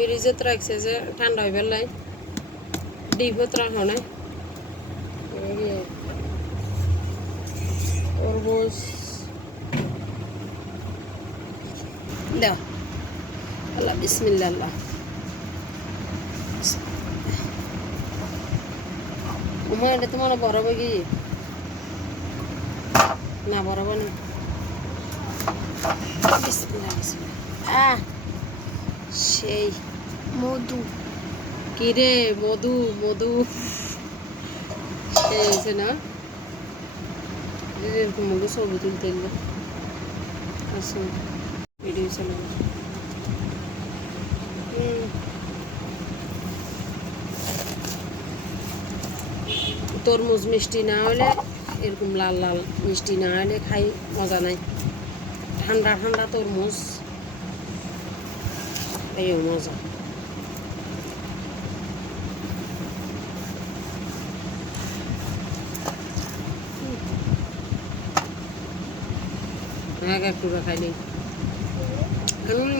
ফ্রিজত রাখছে যে ঠান্ডা হয়ে পেলাই ডিপত রাখো নাই। তরমুজ। দাও। আল্লাহ বিসমিল্লা আল্লাহ উমা, এটা তোমার বড় কি? না, বড় না। বিসমিল্লাহ বিসমিল্লাহ। আহ, সেই। মধু। কিরে মধু মধু? হয়েছে না। এরকম মধু ছবি তুলতে এলো। আসুন ভিডিও চালাবো তরমুজ মিষ্টি না হলে, এরকম লাল লাল মিষ্টি না হলে খাই, মজা নাই। ঠান্ডা ঠান্ডা তরমুজ। এই মজা। এক খাইলি হুম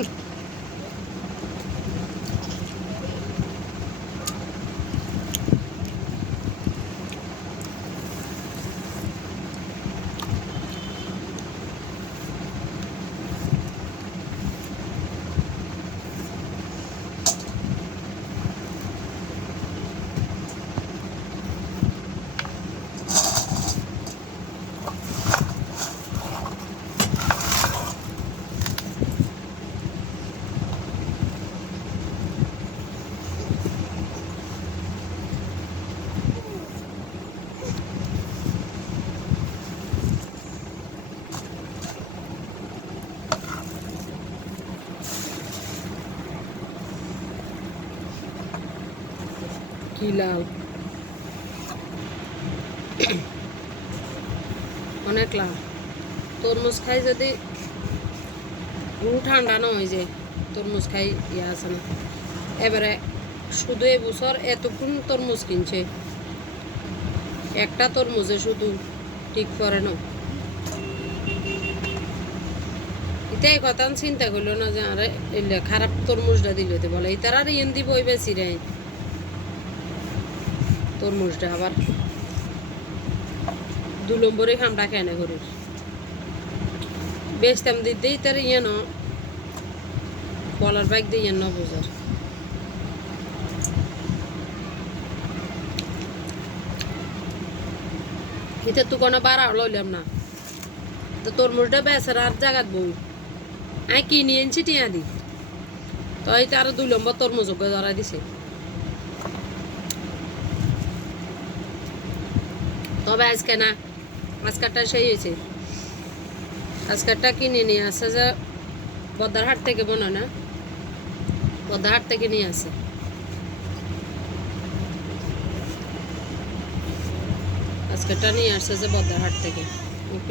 কি লাল অনেক লাভ। তরমুজ খাই যদি রু ঠান্ডা না যায়, তরমুজ খাই ইয়ে আছে না। এবারে শুধু এবছর এতক্ষণ তরমুজ কিনছে। একটা তরমুজে শুধু ঠিক করে না। এটাই কথা চিন্তা করল না যে আরে খারাপ তরমুজটা দিলে বলে। এটার আর ইয়েন দিব ওই বেশি রে তরমুজটা আবার। দু নম্বরে খামটা কেনে করি বেচতাম দিতেই তার ইয়ে ন। বলার বাইক দিয়ে ন বোঝার। এটা তো কোনো বাড়া লইলাম না। তো তরমুজটা বেচার আর জাগাত বউ। আই কিনি এনেছি টিয়া দি। তো এই তো আরও দুই নম্বর তরমুজ ধরা দিছে। তবে আজকে না, আজকারটা সেই হয়েছে। আজকারটা কিনে নিয়ে আসে যে বদ্দারহাট থেকে বোনা না বদ্দারহাট থেকে নিয়ে আসে। আজকেরটা নিয়ে আসছে যে বদ্দারহাট থেকে।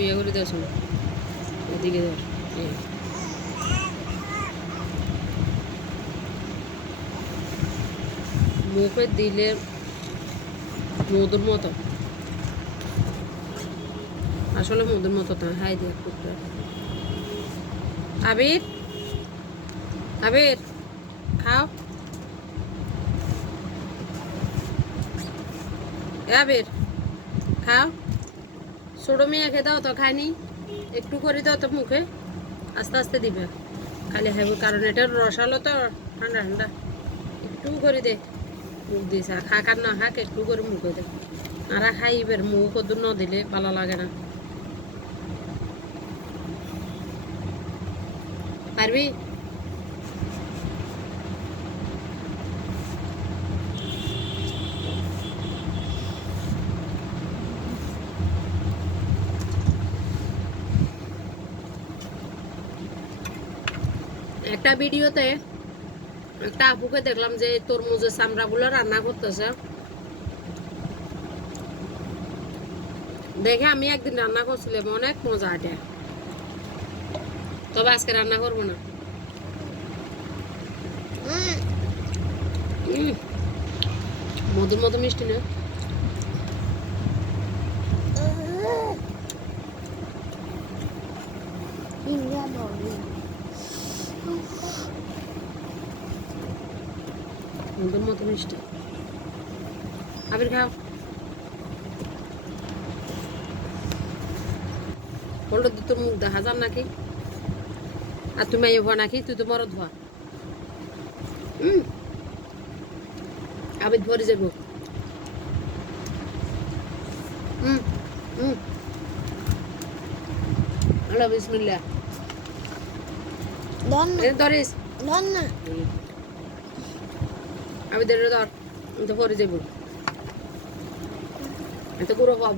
ইয়ে করে দেওয়া এদিকে ধর। মুখে দিলে মধুর মতো। আসলে মধুর মতো না হাই দিয়ে কুকুর আবির? আবির, খাও। আবির, খাও। ছোটো মেয়েকে দাও তো, খায়নি। একটু করে দাও তো মুখে। আস্তে আস্তে দিবে। খালি খাইব কারণ এটার রসালো তো, ঠান্ডা ঠান্ডা। একটু করে দে। মুখ দিছে খাক আর না খাক একটু করে মুখে দে। আর খাইবের মুখ কদূর ন দিলে ভালো লাগে না। পারবি একটা ভিডিওতে একটা আপুকে দেখলাম যে তরমুজের চামড়াগুলো রান্না করতেছে দেখে আমি একদিন রান্না করছিলাম অনেক মজা এটা তবে আজকে রান্না করব না। মধুর মতো মিষ্টি না? মধুর মতো মিষ্টি। আবির খাও। তুই তোর মুখ দেখা যান নাকি? আর তুমি এই হওয়া নাকি? তুই তো মরদ হওয়া হুম আবির ভরে যাব হুম হুম হ্যালো বিসমিল্লাহ। Donna, এ ধরিস। donna. আমি ধরে তো পরে যাব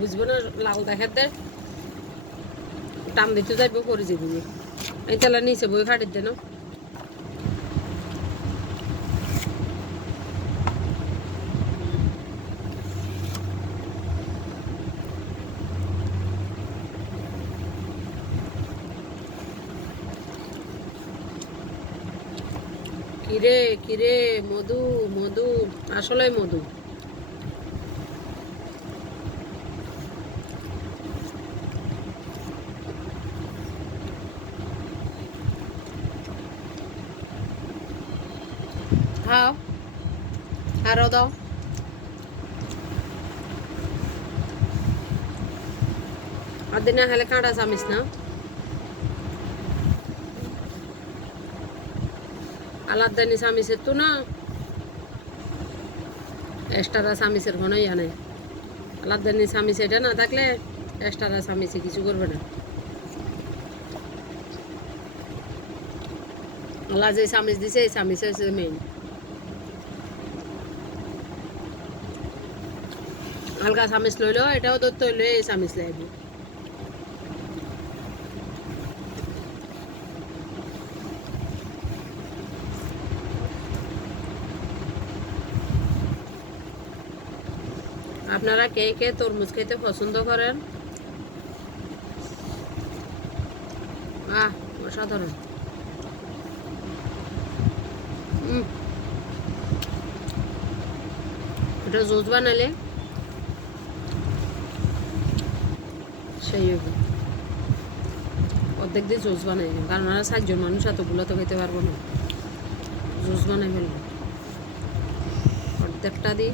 বুঝব না লাল দেখাতে টান দিতে যাইবো পরে যাব এই তেলা নিচে বই ফাটির দেন কিরে কিরে মধু মধু আসলে মধু। খাও আরও দাও। আর দিনে হলে কাঁটা চামিস না আলাদানি সামিসের তো না। এক্সট্রা সামিসের কোনো ইয়া নেই। আলাদানি সামিস এটা না থাকলে এক্সট্রা সামিসে কিছু করবে না। আল্লাহ যে সামিস দিছে, এই সামিস হচ্ছে মেইন হালকা সামিস লইলেও এটাও ধরতে হইলে এই সামিস লাগবে আপনারা কে কে তরমুজ খেতে পছন্দ করেন? আহ, অসাধারণ। এটা জুস বানালে। সেই হবে অর্ধেক দিয়ে জুস বানাই কারণ ওরা সাতজন মানুষ, এতগুলো তো খেতে পারব না। জুস বানাই ফেলব। অর্ধেকটা দিই,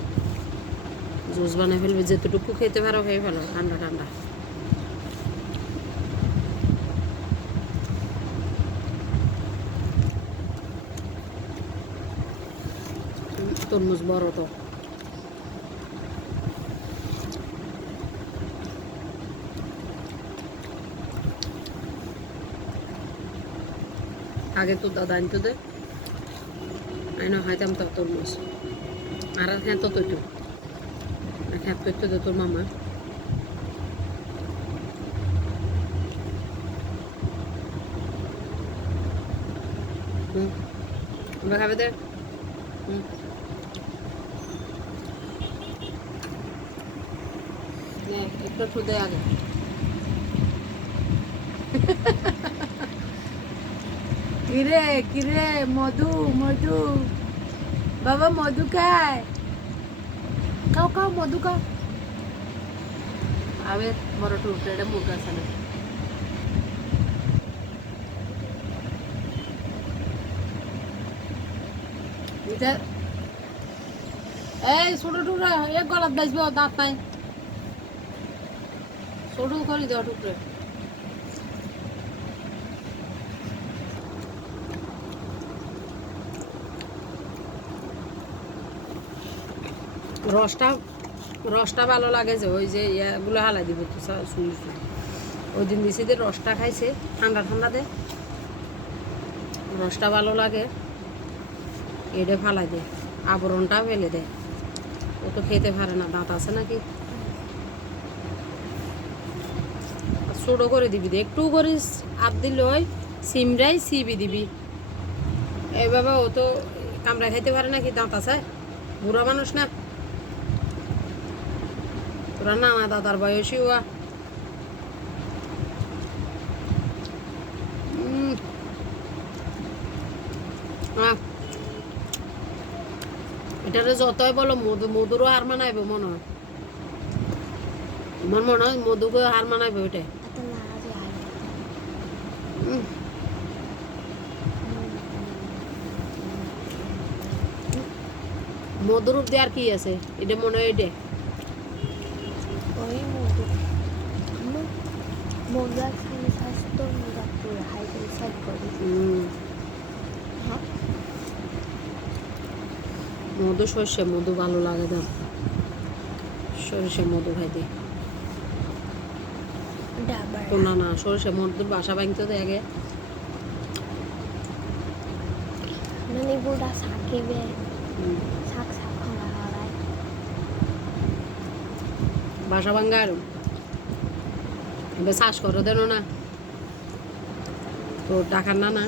জুস বানাই ফেলবে। যেতটুকু খেতে পারো, খেয়ে ফেলো, ঠান্ডা ঠান্ডা। তরমুজ বড় তো। আগে তো দাদা আনতো দে। আইনা খাইতাম তো তরমুজ আর হ্যাঁ তো তো খ্যাপ করতে দে, তোর মামা। হুম খাবে দে। হুম। একটু একটু দে আগে। কিরে কিরে মধু মধু বাবা মধু খায় খাও খাও মধু খাও আবে বড়টা উঠে এটা মুখ আছে না এটা এই ছোট টুকরা এক গলাত বাজবে দাঁত নাই ছোট করে দেওয়া টুকরে রসটা রসটা ভালো লাগে যে ওই যে ইয়াগুলো হালাই দিব তো শুনি ওই দিন দিছি যে রসটা খাইছে, ঠান্ডা ঠান্ডা দে। রসটা ভালো লাগে এটা ফালাই দে আবরণটা ফেলে দে। ও তো খেতে পারে না, দাঁত আছে নাকি? ছোটো করে দিবি দে, একটু করে আপ দিলে ওই সিমরাই সিবি দিবি। এই বাবা, ও তো কামড়া খাইতে পারে নাকি, দাঁত আছে? বুড়া মানুষ না? তোরা নানা দাদার বয়সী। আহ। এটারে যতই বলো মধু মধুরও হার মানাইবে মনে হয় আমার মনে হয় মধুকে হার মানাইবে. উম। মধুরূপ দেওয়ার কি আছে এটা মনে হয় এটা ওই মধু আম্মু মধু স্বাস্থ্য মজা পুরো হাই করে হ্যাঁ মধু সর্ষে মধু ভালো লাগে দাম সরিষা মধু খাইতে না না সরিষা মধুর বাসা ভাঙতে তো আগে। মানে সাকিবে। শাক বাসা ভাঙ্গা আর এবার শ্বাস করে দেন না। তো টাকার না না।